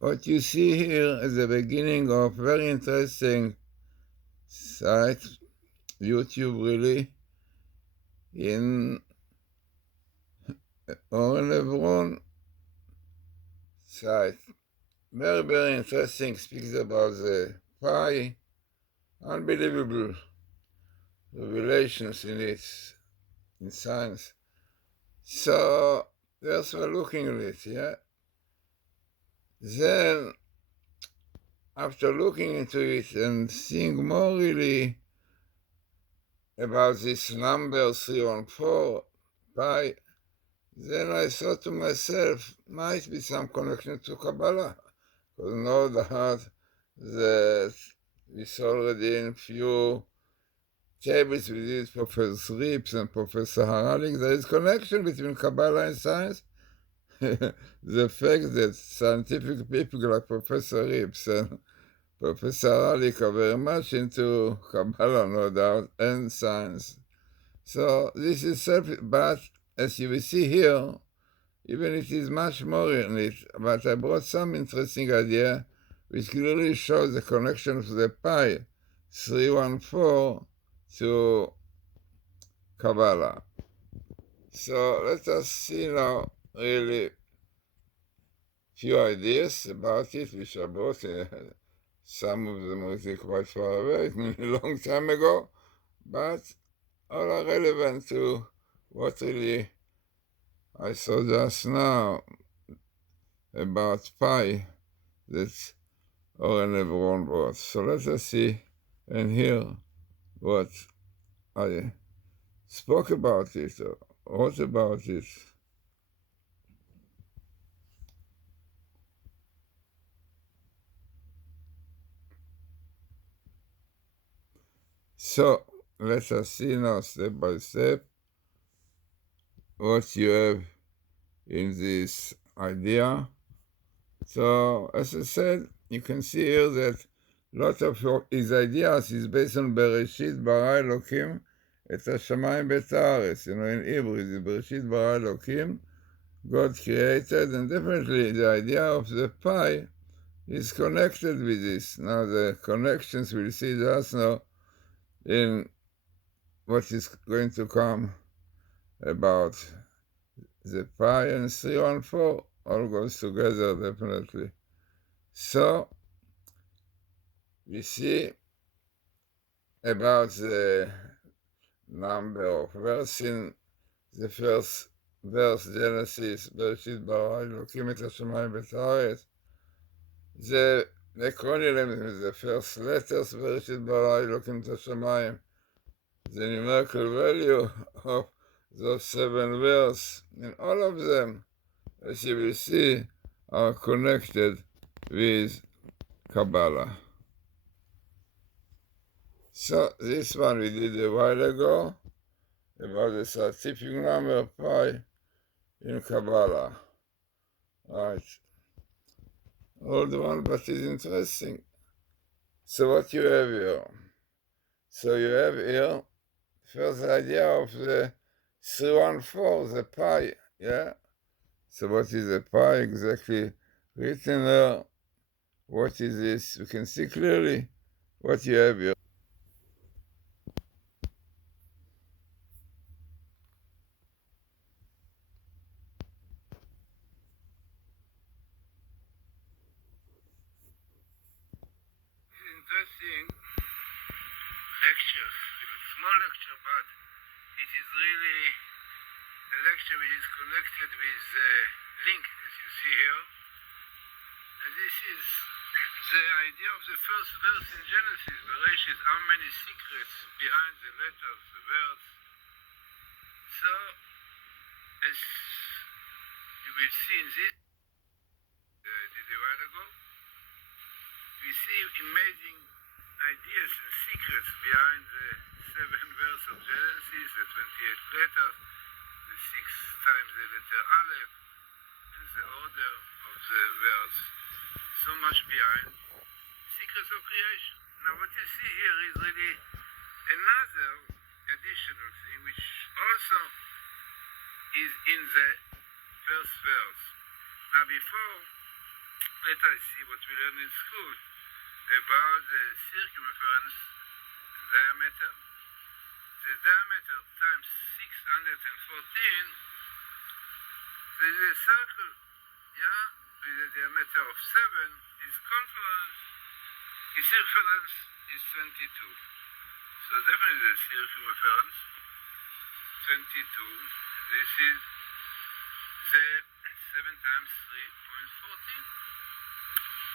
what you see here is the beginning of very interesting site, YouTube really, in Oren Hebron site. Very, very interesting, speaks about the pi, unbelievable revelations in it, in science. So, there's we're looking at it, yeah? Then, after looking into it and seeing more really about this number 314 pi, then I thought to myself, might be some connection to Kabbalah. Because no doubt that we saw already in few tables we did Professor Rips and Professor Haralik, there is connection between Kabbalah and science. The fact that scientific people like Professor Rips and Professor Haralik are very much into Kabbalah, no doubt, and science. So this is but as you will see here, even it is much more in it, but I brought some interesting idea which clearly shows the connection of the pi 314 to Kabbalah. So let us see now really few ideas about it, which I brought. Some of them are quite far away, it means a long time ago, but all are relevant to what really I saw just now about pi that Oren Hebron brought. So let us see and hear what I spoke about it or wrote about it. So let us see now step by step what you have in this idea. So as I said, you can see here that a lot of his ideas is based on Bereshit bara Elokim et hashamayim bet haaretz. You know, in Hebrew, it's Bereshit bara Elokim, God created, and definitely the idea of the pi is connected with this. Now the connections we'll see just now in what is going to come about the pi and 314 all goes together definitely. So we see about the number of verse in the first verse, Genesis, Bereshit bara Elokim et hashamayim bet haaretz. The acronym is the first letters, Bereshit bara Elokim et hashamayim. The numerical value of those 7 verses, and all of them, as you will see, are connected with Kabbalah. So this one we did a while ago, about the scientific number pi in Kabbalah. Right. Old one, but it's interesting. So what you have here? So you have here first idea of the 314, the pi, yeah? So what is the pi exactly written there? What is this? You can see clearly what you have here. Interesting lectures, a small lecture, but it is really a lecture which is connected with the link, as you see here. And this is the idea of the first verse in Genesis, Bereshit, how many secrets behind the letters, the words. So, as you will see in this, I did a while ago, we see amazing ideas and secrets behind the 7 verses of Genesis, the 28 letters, the 6 times the letter Aleph, and the order of the verse. So much behind secrets of creation. Now what you see here is really another additional thing which also is in the first verse. Now before let us see what we learned in school about the circumference diameter. The diameter times 614, there is a circle, yeah, with a diameter of 7. Its circumference is 22. So definitely the circumference 22. This is the 7 times 3.14.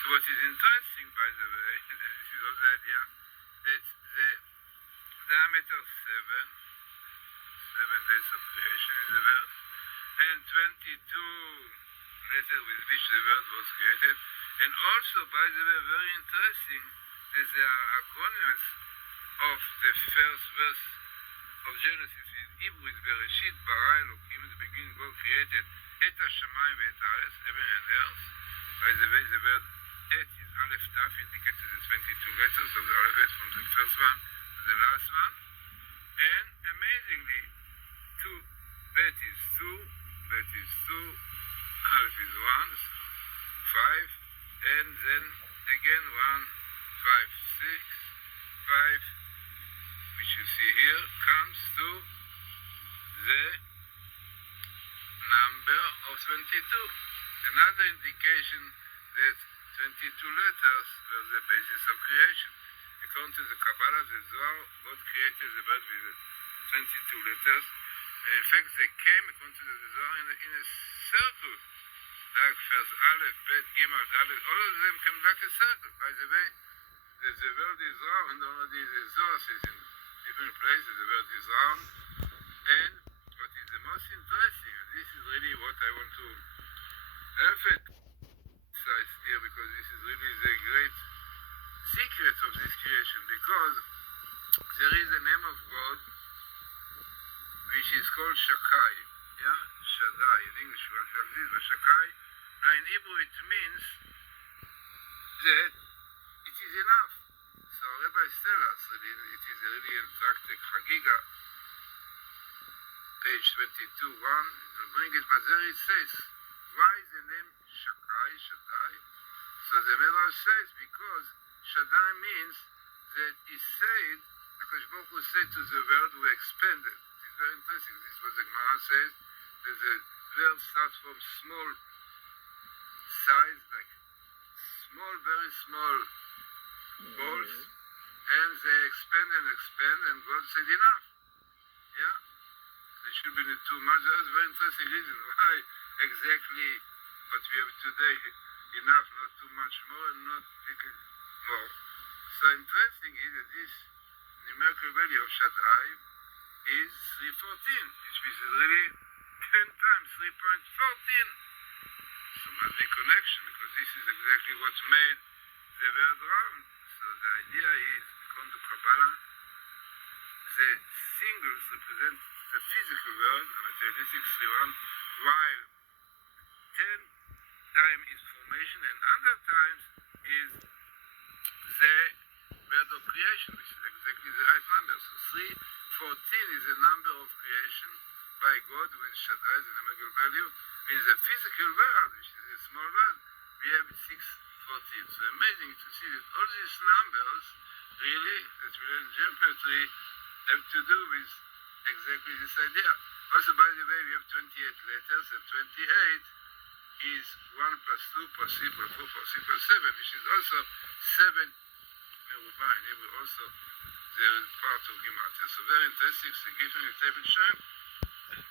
So what is interesting, by the way, and this is also the idea, that the diameter 7 days of creation in the world, and 22 letters with which the world was created. And also, by the way, very interesting, that there are acronyms of the first verse of Genesis. In Hebrew is Bereshit bara Elokim, in the beginning God created et hashamayim ve'et haaretz, heaven and earth. By the way, the word et is Aleph Taf, indicated the 22 letters of the alphabet from the first one to the last one. And amazingly, bet is 2, Aleph is 1, so 5, and then again 1, 5, 6, 5, which you see here, comes to the number of 22. Another indication that 22 letters were the basis of creation. According to the Kabbalah, the Zohar, God created the world with 22 letters. And in fact, they came, according to the Zohar, in a circle. Like first Aleph, Bet, Gimel, Dalet, all of them came like a circle. By the way, the world is round, already the Zohar says in different places the world is round. And what is the most interesting, and this is really what I want to emphasize here, because this is really the great secret of this creation, because there is a name of God which is called Shakai, yeah, Shaddai, in English we have like this, but Shakai. Now in Hebrew it means that it is enough. So rabbis tell us really, it is really in Tractate Chagiga, page 22, 1, bring it, but there it says, why is the name Shakai, Shaddai? So the Medrash says, because Shaddai means that he said, HaKadosh Baruch Hu said to the world who expanded. It's very interesting. This is what the Gemara says, that the world starts from small size, like small, very small balls, and they expand, and God said enough. Yeah? There should be too much. That's a very interesting reason why exactly what we have today, enough, not too much more, and not little more. So interesting is that this numerical value of Shaddai is 314, which is really 10 times 3.14. So must be connection, because this is exactly what made the world round. So the idea is, according to Kabbalah, the singles represent the physical world, the materialistic one, while 10 times is formation, and 100 times is the word of creation, which is exactly the right number. So 314 is the number of creation by God with Shaddai, the numerical value. In the physical world, which is a small world, we have 614. So amazing to see that all these numbers, really, that we learn in geometry, have to do with exactly this idea. Also, by the way, we have 28 letters, and 28 is 1 plus 2 plus 3 plus 4 plus 6 plus 7, which is also 7 merubah, and here also the part of Gematria. So very interesting, significant table shame.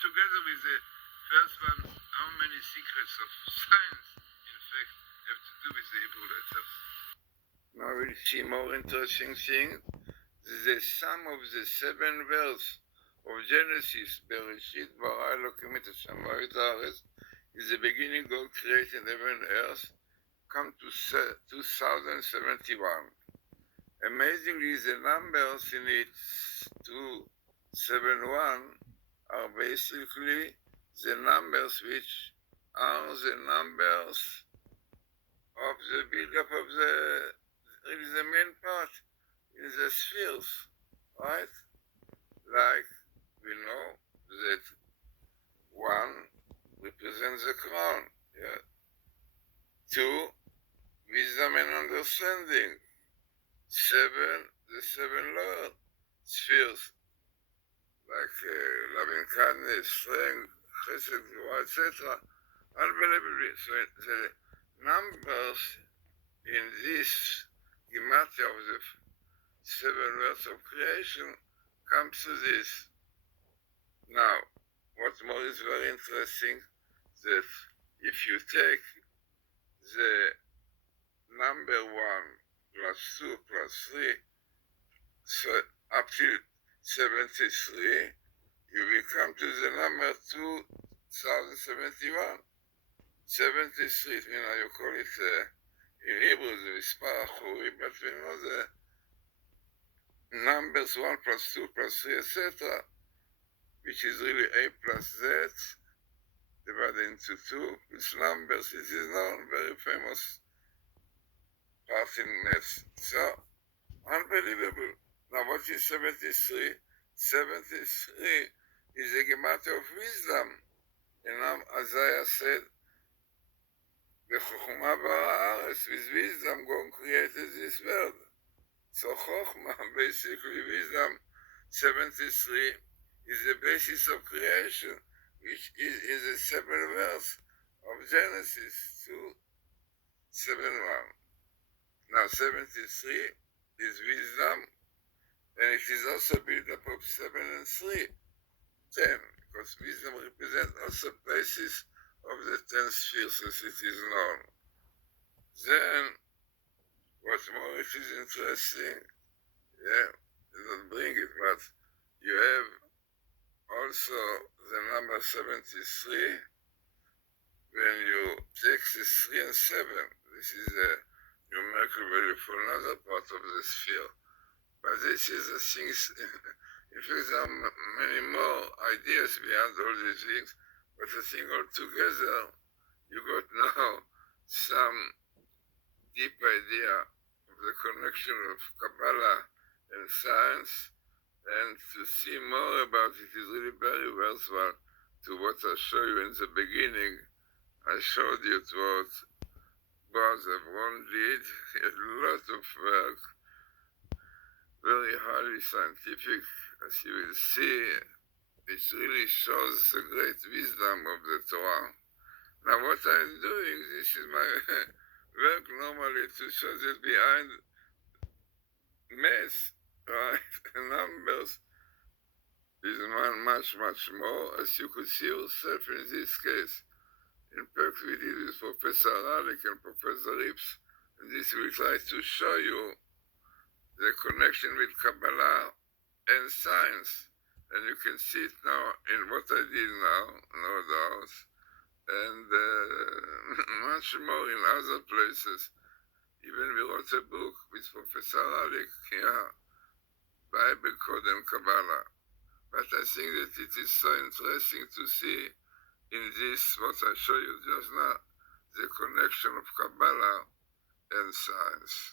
Together with the first one, how many secrets of science, in fact, have to do with the Hebrew letters. Now we'll see more interesting things. The sum of the 7 verses of Genesis, Bereshit bara Elokim et hashamayim ve'et haaretz, is the beginning God created heaven and earth, come to 2071. Amazingly, the numbers in it, 271, are basically the numbers which are the numbers of the build-up of the main part in the spheres, right? Like we know that 1 represents the crown, yeah. 2 wisdom and understanding. 7, the 7 lower spheres, like loving kindness, strength, chesed, etc. Unbelievably. So the numbers in this gematria of the 7 words of creation comes to this. Now, what more is very interesting, that if you take the number 1 plus 2 plus 3, so up till 73, you will come to the number 2071. 73, you call it in Hebrew the Mispar Achuri, but we know the numbers 1 plus 2 plus 3, etc., which is really A plus Z, divided into 2, with numbers. It is known, very famous part in maths. So, unbelievable. Now, what is 73? 73 is a gematria of wisdom. And now Isaiah said, "B'chokhmah ba'aretz," with wisdom, God created this world. So Chokhmah, basically wisdom, 73, is the basis of creation, which is in the 7 verse of Genesis 2:7:1. Now 73 is wisdom, and it is also built up of 7 and 3, 10, because wisdom represents also basis of the 10 spheres as it is known. Then, what more it is interesting, I don't bring it, but you have also the number 73, when you take this 3 and 7, this is a numerical value for another part of the sphere. But this is the things, in fact there are many more ideas behind all these things, but I think altogether you got now some deep idea of the connection of Kabbalah and science, and to see more about it is really very worthwhile to what I showed you in the beginning. I showed you what Boaz Avron did, a lot of work, very highly scientific, as you will see. It really shows the great wisdom of the Torah. Now what I'm doing, this is my work normally, to show that behind math, right, numbers, is much more, as you could see yourself in this case. In fact, we did with Professor Alec and Professor Rips, and this will try to show you the connection with Kabbalah and science. And you can see it now in what I did now, no doubt, and much more in other places. Even we wrote a book with Professor Alec, Bible Code and Kabbalah. But I think that it is so interesting to see in this, what I show you just now, the connection of Kabbalah and science.